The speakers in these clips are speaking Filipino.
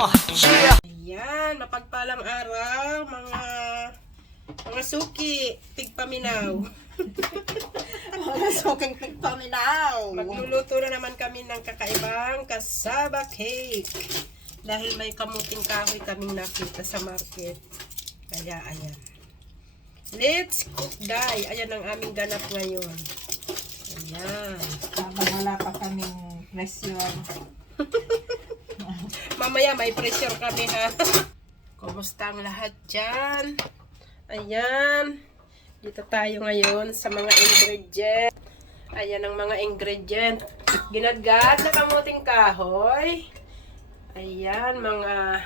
Yeah. Ayan, mapagpalang araw, mga mga suki, tigpaminaw. Mga suking pagpaminaw. Magluluto na naman kami ng kakaibang kasaba cake. Dahil may kamuting kahoy kaming nakita sa market. Kaya ayan. Let's cook die. Ayan ang aming ganap ngayon. Ayan. Habang wala pa kaming presyon. Mamaya may pressure kami ha. Kumusta ang lahat dyan? Ayan. Dito tayo ngayon sa mga ingredient. Ayan ang mga ingredient. Ginadgad na kamuting kahoy. Ayan, mga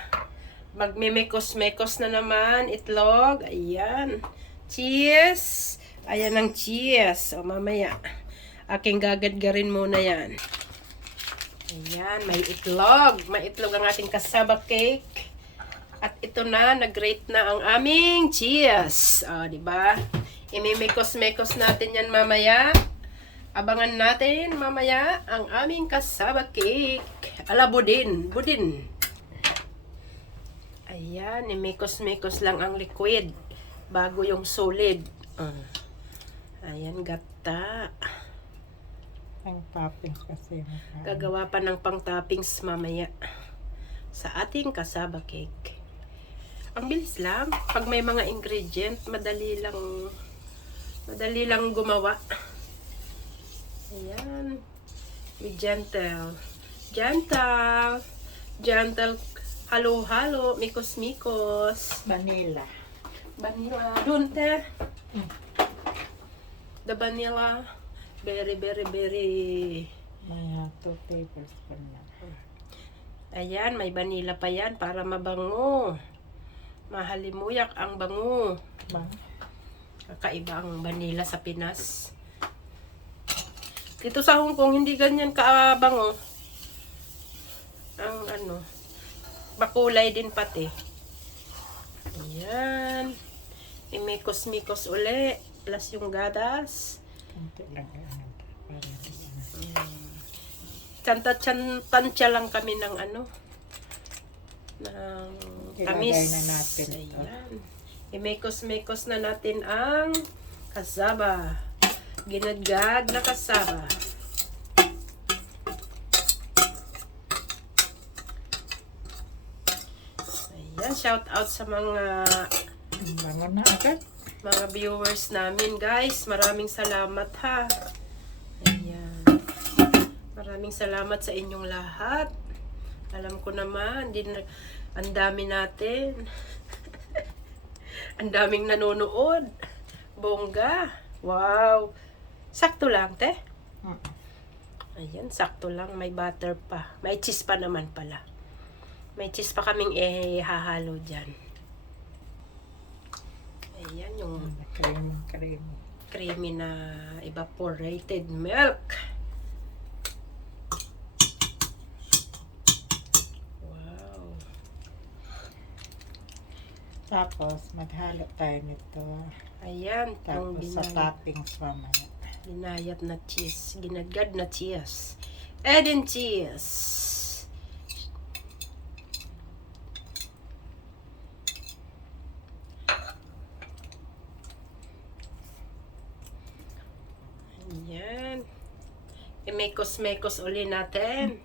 magmimekos-mekos na naman. Itlog. Ayan. Cheese. Ayan ang cheese. O mamaya. Aking gagadgarin muna yan. Ayan, may itlog. May itlog ang ating kasaba cake. At ito na, nag-grate na ang aming cheese. O, di ba? Imimekos-mekos natin yan mamaya. Abangan natin mamaya ang aming kasaba cake. Ala, budin. Budin. Ayan, imekos-mekos lang ang liquid bago yung solid. Ah. Ayan, gata. Ang toppings kasi. Gagawa pa ng pang-toppings mamaya sa ating kasaba cake. Ang bilis lang. Pag may mga ingredient, madali lang madali lang gumawa. Ayan. With gentle. Gentle. Gentle. Halo-halo. Mikos-mikos. Vanilla. Vanilla. Dun, te. Mm. The vanilla. Very, very, very Mga 2 tablespoon na. Ayan, may vanilla pa yan para mabango. Mahalimuyak ang bango. Bang. Kakaiba ang vanilla sa Pinas. Dito sa Hong Kong, hindi ganyan kaabango. Ang ano, bakulay din pati. Ayan. Imikos-mikos uli. Plus yung gadas. Ano. Tanta-tansya lang kami ng ano, ng Ilagay tamis. na natin ito. Ayan. I-mekos-mekos na natin ang kasaba. Ginagag na kasaba. Ayan, shout out sa mga Ang bango na agad. Mga viewers namin, guys. Maraming salamat ha. Ayan. Maraming salamat sa inyong lahat. Alam ko naman, din ang dami natin. ang daming nanonood. Bongga. Wow. Sakto lang, te. Ayan, sakto lang. May butter pa. May cheese pa naman pala. May cheese pa kaming eh, hahalo dyan. Ayan, yung Cream, cream. creamy na evaporated milk. Wow. Tapos, maghalo tayo nito. Ayan, Tapos sa toppings mamaya. binayat na cheese. Ginagad na cheese. Add in cheese. Ayan. I-mekos-mekos uli natin.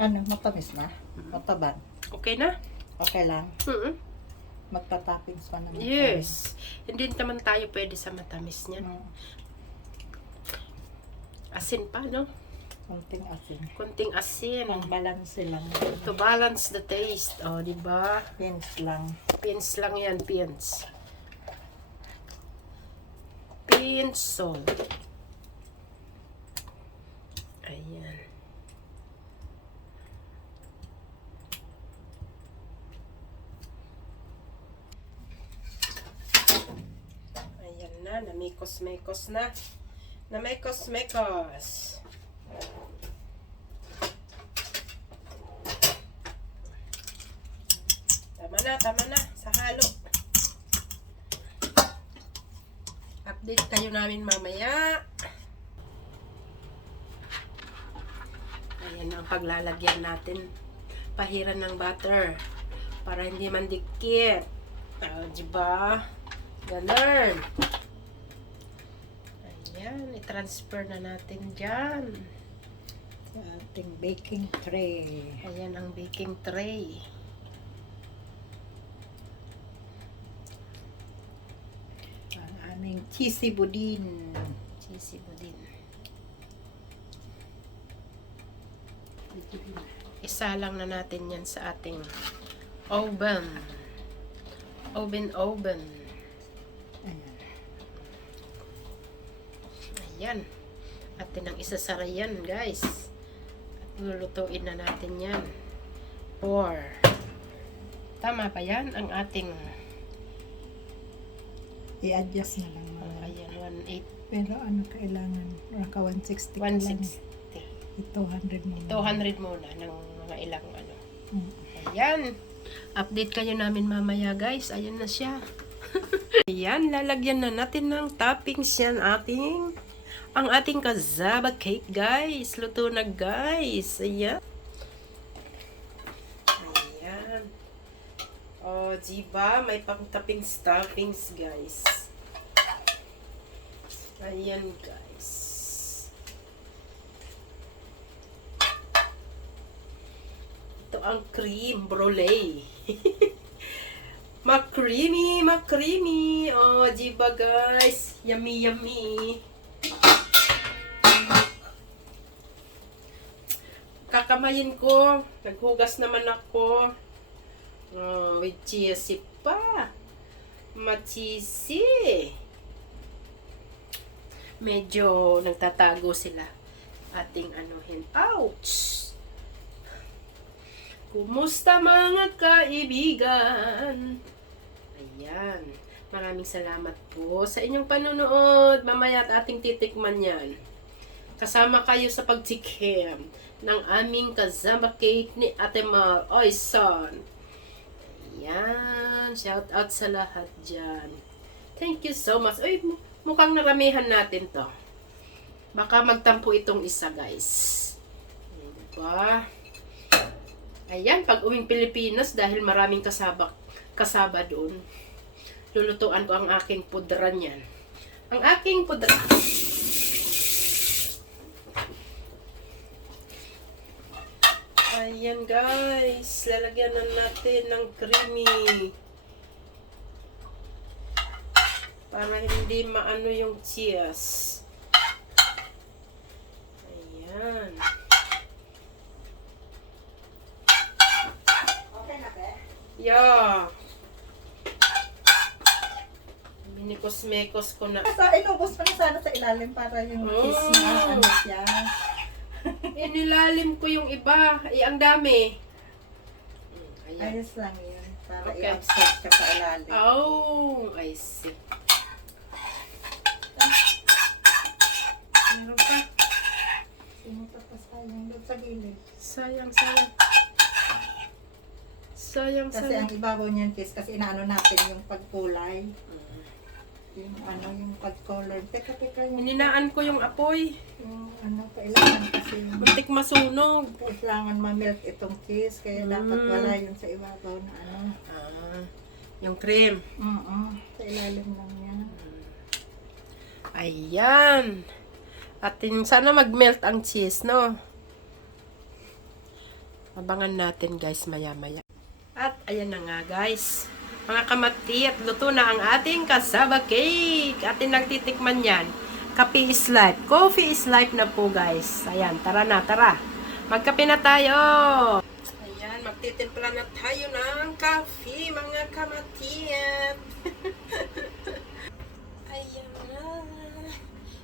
Ano, matamis na? Mataban? Okay na? Okay lang. mm Magta-toppings pa naman. Yes. Hindi naman tayo pwede sa matamis niyan. Mm, Asin pa, no? Kunting asin. Kunting asin. Pang balance lang. To balance the taste. O, oh, di ba? Pins lang. Pins lang yan, pins. Pins salt. Ayan. Ayan na, namikos-mekos na. Namekos-mekos. Kayo namin mamaya. Ayan ang paglalagyan natin. Pahiran ng butter. Para hindi mandikit. Ah, diba? Ganun. Ayan, i-transfer na natin dyan. Sa ating baking tray. Ayan ang baking tray. Ang aming cheesy budin. Cheesy mo din. Isa lang na natin yan sa ating oven. Oven, oven. Ayan. Ayan. Atin ang isasara yan, guys. At lulutuin na natin yan. Four. Tama pa yan? Ang ating, I-adjust na lang. oh, mga- ayan, 180, Pero ano kailangan? Naka 160 ka lang. 160. 200 mo. 200 muna ng mga ilang ano. Mm. Ayan. Update kayo namin mamaya guys. Ayan na siya. Ayan, lalagyan na natin ng toppings yan ating ang ating kazaba cake guys. Luto na guys. Ayan. Oh, diba? May pang toppings toppings guys. Ayan guys. Ito ang cream brulee. Ma-creamy, ma-creamy. Oh, diba guys? Yummy, yummy. Kakamayin ko. Naghugas naman ako. Oh, with cheesy pa. Machisi. Medyo nagtatago sila. Ating anuhin. Ouch! Kumusta mga kaibigan? Ayan. Maraming salamat po sa inyong panonood. Mamaya at ating titikman yan. Kasama kayo sa pagtikim ng aming kazama cake ni Ate Mar Oison. Ayan. Shout out sa lahat dyan. Thank you so much. Uy, mu- mukhang naramihan natin to. Baka magtampo itong isa, guys. Diba? Ayan, pag uwing Pilipinas, dahil maraming kasaba, kasaba doon, lulutuan ko ang aking pudra niyan. Ang aking pudra. Ayan guys, lalagyan na natin ng creamy. Para hindi maano yung cheese. Ayan. Okay na ba? Yeah. Minikos-mekos ko na. Sa inubos pa na sana sa ilalim para yung Oh. cheese na ano siya. Inilalim ko yung iba. Ay, ang dami. Ayan. Ayos lang yun. Para Okay. i-absorb ka sa ilalim. Oh, I see. Meron pa. Sinutot pa sayang doon sa gilid. Sayang, sayang. Sayang, Kasi sayang. ang ibabaw niyan cheese kasi inaano natin yung pagkulay. Mm. Yung ano, yung pag-color. Teka, teka, yung, Hininaan ko yung apoy. yung ano, kailangan kasi yung Muntik masunog. kailangan ma-melt itong cheese. Kaya dapat Mm. wala yung sa ibabaw na ano. Ah, yung cream. Oo, sa ilalim lang yan. Ayan. At tin- sana mag-melt ang cheese, no? Abangan natin, guys, maya-maya. At ayan na nga, guys. Mga kamati, at luto na ang ating kasaba cake. Atin nagtitikman yan. Kape is life. Coffee is life na po, guys. Ayan, tara na, tara. Magkape na tayo. Ayan, magtitimpla na tayo ng coffee, mga kamatiat. Ayan na.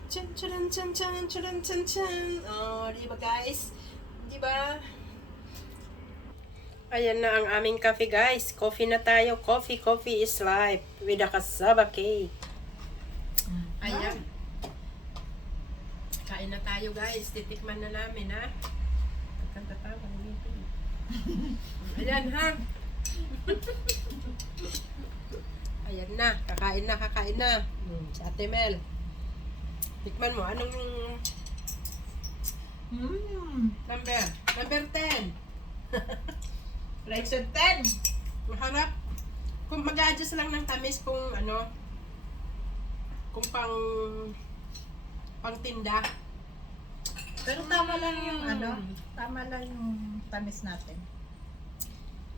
Chan, chan, chan, chan, chan, chan, chan. Oh, di ba guys? Di ba? Ayan na ang aming coffee guys. Coffee na tayo. Coffee, coffee is life. With a cassava cake. Ayan. Kain na tayo guys. Titikman na namin ha. Pagkantatawa. Ayan ha. Ayan na. Kakain na, kakain na. Hmm, si Ate Mel. Tikman mo. Anong Hmm. Number. Number 10. Like sa 10. Maharap. Kung mag-adjust lang ng tamis kung ano, kung pang pang tinda. Pero tama lang yung Mm. ano, tama lang yung tamis natin.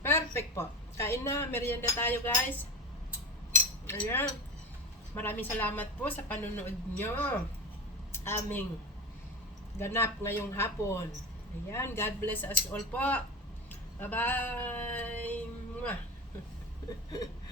Perfect po. Kain na, merienda tayo guys. Ayan. Maraming salamat po sa panonood nyo. Aming ganap ngayong hapon. Ayan, God bless us all po. Bye-bye.